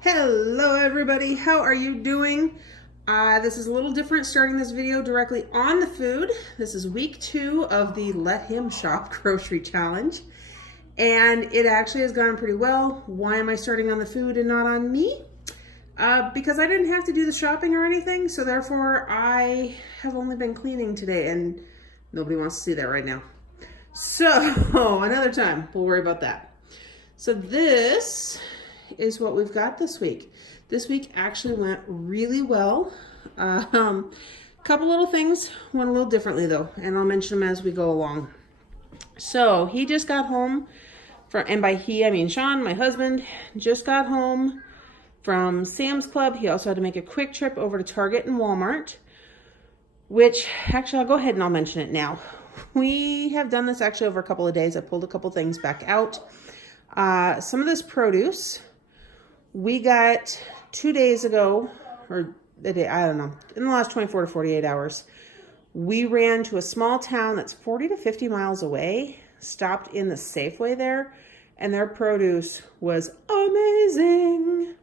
Hello everybody, how are you doing? This is a little different, starting this video directly on the food. This is week 2 of the Let Him Shop grocery challenge, and it actually has gone pretty well. Why am I starting on the food and not on me? Because I didn't have to do the shopping or anything, so therefore I have only been cleaning today, and nobody wants to see that right now. So another time, we'll worry about that. So this is what we've got this week. This week actually went really well. Couple little things went a little differently though, and I'll mention them as we go along. So he just got home from, and by he I mean Sean, my husband, just got home from Sam's Club. He also had to make a quick trip over to Target and Walmart, which actually I'll go ahead and I'll mention it now. We have done this actually over a couple of days. I pulled a couple things back out. Some of this produce we got 2 days ago, or the day, I don't know, in the last 24 to 48 hours. We ran to a small town that's 40 to 50 miles away, stopped in the Safeway there, and their produce was amazing.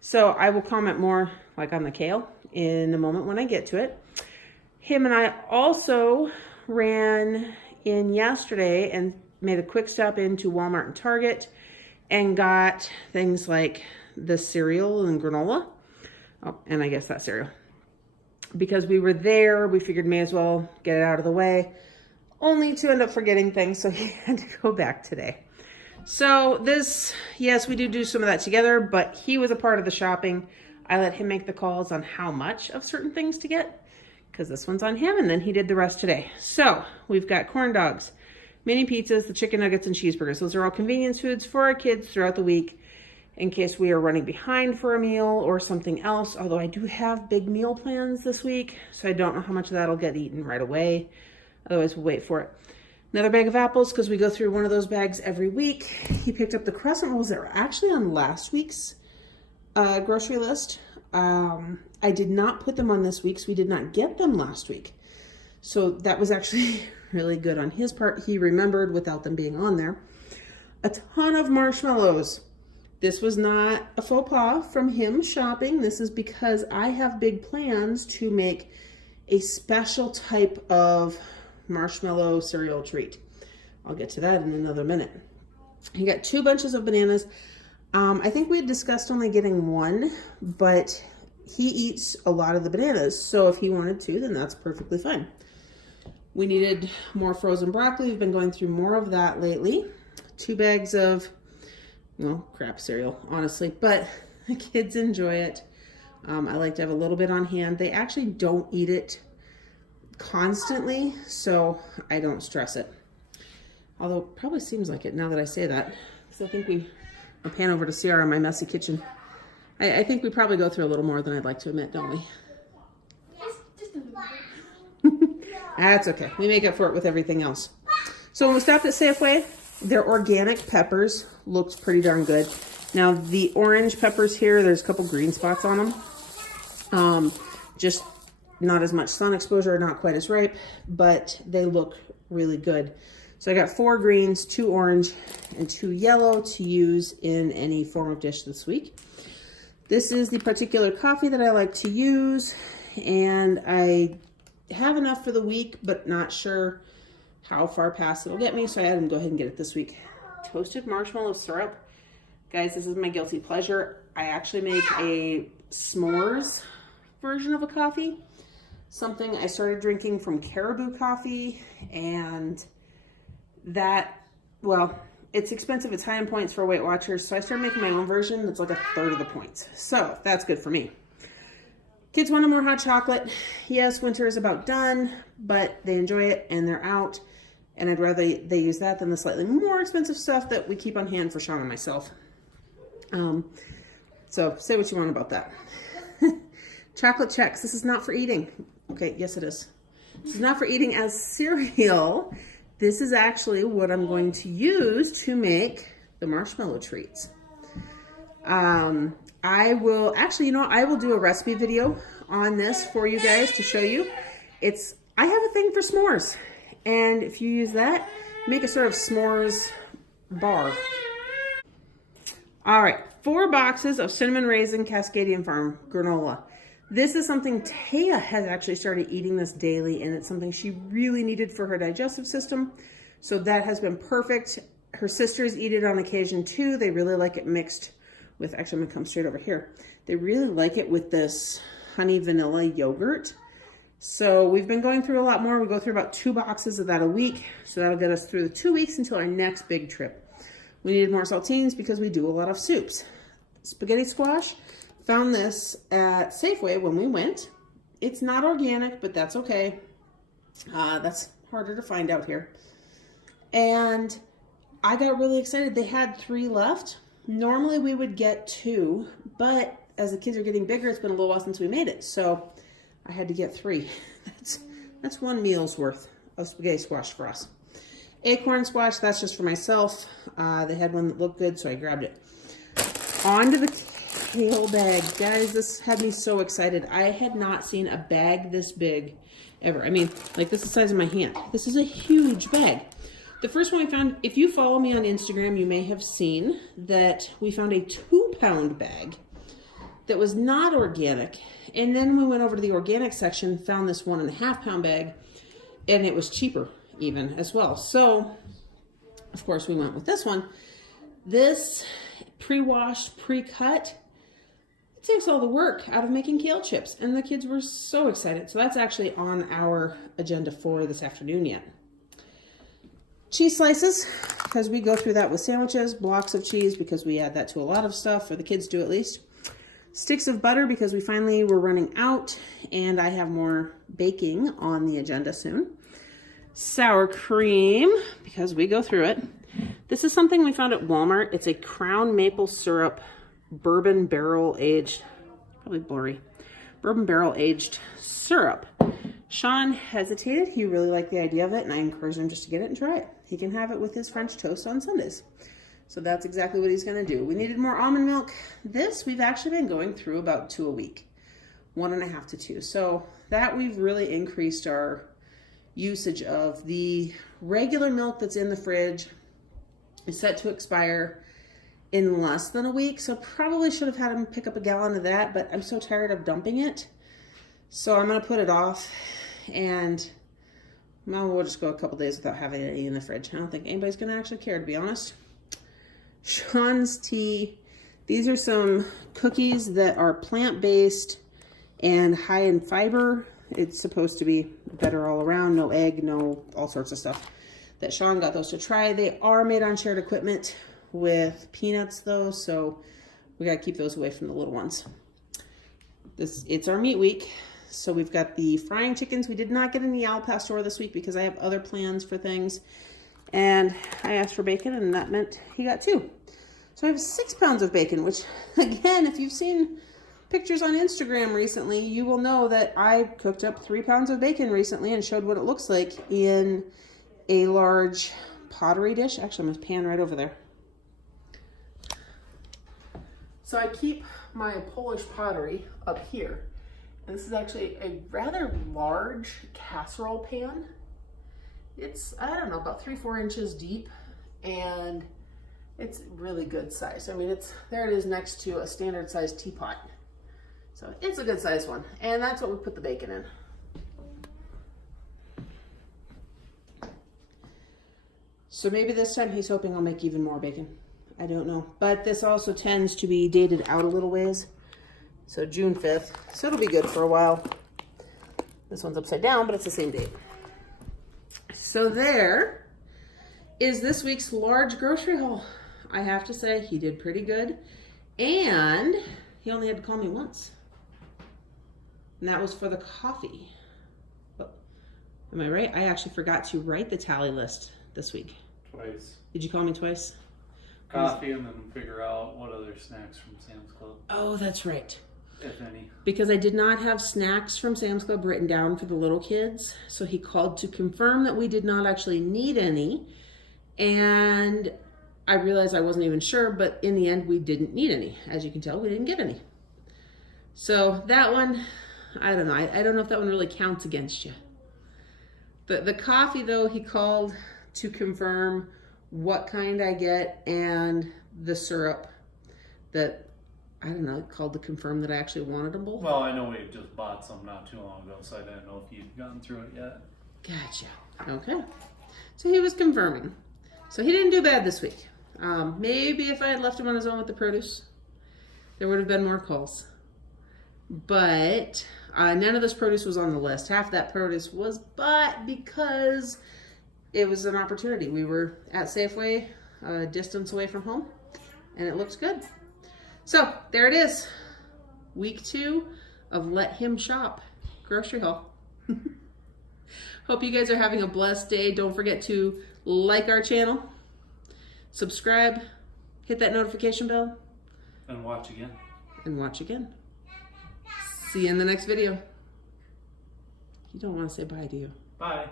So I will comment more like on the kale in a moment when I get to it. Him and I also ran in yesterday and made a quick stop into Walmart and Target and got things like the cereal and granola. Oh, and I guess that cereal. Because we were there, we figured may as well get it out of the way, only to end up forgetting things, so he had to go back today. So this, yes, we do some of that together, but he was a part of the shopping. I let him make the calls on how much of certain things to get, because this one's on him, and then he did the rest today. So we've got corn dogs, mini pizzas, the chicken nuggets, and cheeseburgers. Those are all convenience foods for our kids throughout the week in case we are running behind for a meal or something else. Although I do have big meal plans this week, so I don't know how much of that'll get eaten right away. Otherwise, we'll wait for it. Another bag of apples, because we go through one of those bags every week. He picked up the crescent rolls that were actually on last week's grocery list. I did not put them on this week's. We did not get them last week. So that was actually really good on his part. He remembered without them being on there. A ton of marshmallows. This was not a faux pas from him shopping. This is because I have big plans to make a special type of marshmallow cereal treat. I'll get to that in another minute. He got 2 bunches of bananas. I think we had discussed only getting 1, but he eats a lot of the bananas. So if he wanted to, then that's perfectly fine. We needed more frozen broccoli. We've been going through more of that lately. 2 bags of, well, crap cereal, honestly, but the kids enjoy it. I like to have a little bit on hand. They actually don't eat it constantly, so I don't stress it. Although it probably seems like it now that I say that, because I think I'll pan over to Ciara in my messy kitchen. I think we probably go through a little more than I'd like to admit, don't we? Just a little bit. That's okay. We make up for it with everything else. So when we stopped at Safeway, their organic peppers looked pretty darn good. Now the orange peppers here, there's a couple green spots on them. Just not as much sun exposure, not quite as ripe, but they look really good. So I got 4 greens, 2 orange, and 2 yellow to use in any form of dish this week. This is the particular coffee that I like to use, and I have enough for the week, but not sure how far past it'll get me, so I had him go ahead and get it this week. Toasted marshmallow syrup. Guys, this is my guilty pleasure. I actually make a s'mores version of a coffee. Something I started drinking from Caribou Coffee, and that, well, it's expensive. It's high in points for Weight Watchers, so I started making my own version that's like 1/3 of the points. So that's good for me. Kids wanted more hot chocolate. Yes, winter is about done, but they enjoy it and they're out. And I'd rather they use that than the slightly more expensive stuff that we keep on hand for Sean and myself. So say what you want about that. Chocolate Chex. This is not for eating. Okay, yes it is. This is not for eating as cereal. This is actually what I'm going to use to make the marshmallow treats. I will actually, you know what? I will do a recipe video on this for you guys to show you. I have a thing for s'mores. And if you use that, make a sort of s'mores bar. All right, 4 boxes of Cinnamon Raisin Cascadian Farm granola. This is something Taya has actually started eating this daily, and it's something she really needed for her digestive system. So that has been perfect. Her sisters eat it on occasion too. They really like it mixed with, actually I'm gonna come straight over here. They really like it with this honey vanilla yogurt. So we've been going through a lot more. We go through about 2 boxes of that a week. So that'll get us through the 2 weeks until our next big trip. We needed more saltines because we do a lot of soups. Spaghetti squash. Found this at Safeway when we went. It's not organic, but that's okay. That's harder to find out here. And I got really excited. They had 3 left. Normally we would get 2, but as the kids are getting bigger, it's been a little while since we made it. So I had to get 3. That's 1 meal's worth of spaghetti squash for us. Acorn squash, that's just for myself. They had one that looked good, so I grabbed it. On to the kale bag. Guys, this had me so excited. I had not seen a bag this big ever. I mean, like this is the size of my hand. This is a huge bag. The first one we found, if you follow me on Instagram, you may have seen that we found a 2-pound bag that was not organic. And then we went over to the organic section, found this 1.5-pound bag, and it was cheaper even as well. So, of course, we went with this one. This pre-washed, pre-cut, it takes all the work out of making kale chips, and the kids were so excited. So that's actually on our agenda for this afternoon yet. Cheese slices, because we go through that with sandwiches, blocks of cheese because we add that to a lot of stuff, or the kids do at least. Sticks of butter because we finally were running out, and I have more baking on the agenda soon. Sour cream, because we go through it. This is something we found at Walmart. It's a Crown maple syrup bourbon barrel aged, probably blurry, bourbon barrel aged syrup. Sean hesitated. He really liked the idea of it, and I encouraged him just to get it and try it. He can have it with his French toast on Sundays. So that's exactly what he's going to do. We needed more almond milk. This we've actually been going through about 2 a week, 1.5 to 2. So that we've really increased our usage of. The regular milk that's in the fridge is set to expire in less than a week. So probably should have had him pick up a gallon of that, but I'm so tired of dumping it. So I'm going to put it off, and well, we'll just go a couple days without having any in the fridge. I don't think anybody's going to actually care, to be honest. Sean's tea. These are some cookies that are plant-based and high in fiber. It's supposed to be better all around, no egg, no all sorts of stuff. That Sean got those to try. They are made on shared equipment with peanuts though, so we got to keep those away from the little ones. It's our meat week. So we've got the frying chickens. We did not get any al pastor this week because I have other plans for things. And I asked for bacon, and that meant he got 2. So I have 6 pounds of bacon, which again, if you've seen pictures on Instagram recently, you will know that I cooked up 3 pounds of bacon recently and showed what it looks like in a large pottery dish. Actually, I'm going to pan right over there. So I keep my Polish pottery up here. And this is actually a rather large casserole pan. It's, I don't know, about 3-4 inches deep, and it's really good size. I mean, there it is next to a standard size teapot. So it's a good size one. And that's what we put the bacon in. So maybe this time he's hoping I'll make even more bacon. I don't know. But this also tends to be dated out a little ways. So June 5th. So it'll be good for a while. This one's upside down, but it's the same date. So there is this week's large grocery haul. I have to say, he did pretty good. And he only had to call me once. And that was for the coffee. Oh, am I right? I actually forgot to write the tally list this week. Twice. Did you call me twice? Coffee, and then figure out what other snacks from Sam's Club, Oh, that's right. if any. Because I did not have snacks from Sam's Club written down for the little kids. So he called to confirm that we did not actually need any. And I realized I wasn't even sure, but in the end, we didn't need any. As you can tell, we didn't get any. So that one, I don't know. I don't know if that one really counts against you. The coffee, though, he called to confirm what kind I get and the syrup. that, I don't know, called to confirm that I actually wanted them both. Well, I know we just bought some not too long ago, so I didn't know if you'd gotten through it yet. Gotcha. Okay. So he was confirming. So he didn't do bad this week. Maybe if I had left him on his own with the produce, there would have been more calls. But none of this produce was on the list. Half that produce was bought because it was an opportunity. We were at Safeway, a distance away from home, and it looks good. So there it is. Week 2 of Let Him Shop grocery haul. Hope you guys are having a blessed day. Don't forget to like our channel, subscribe, hit that notification bell, And watch again. and watch again. See you in the next video. You don't want to say bye, do you? Bye.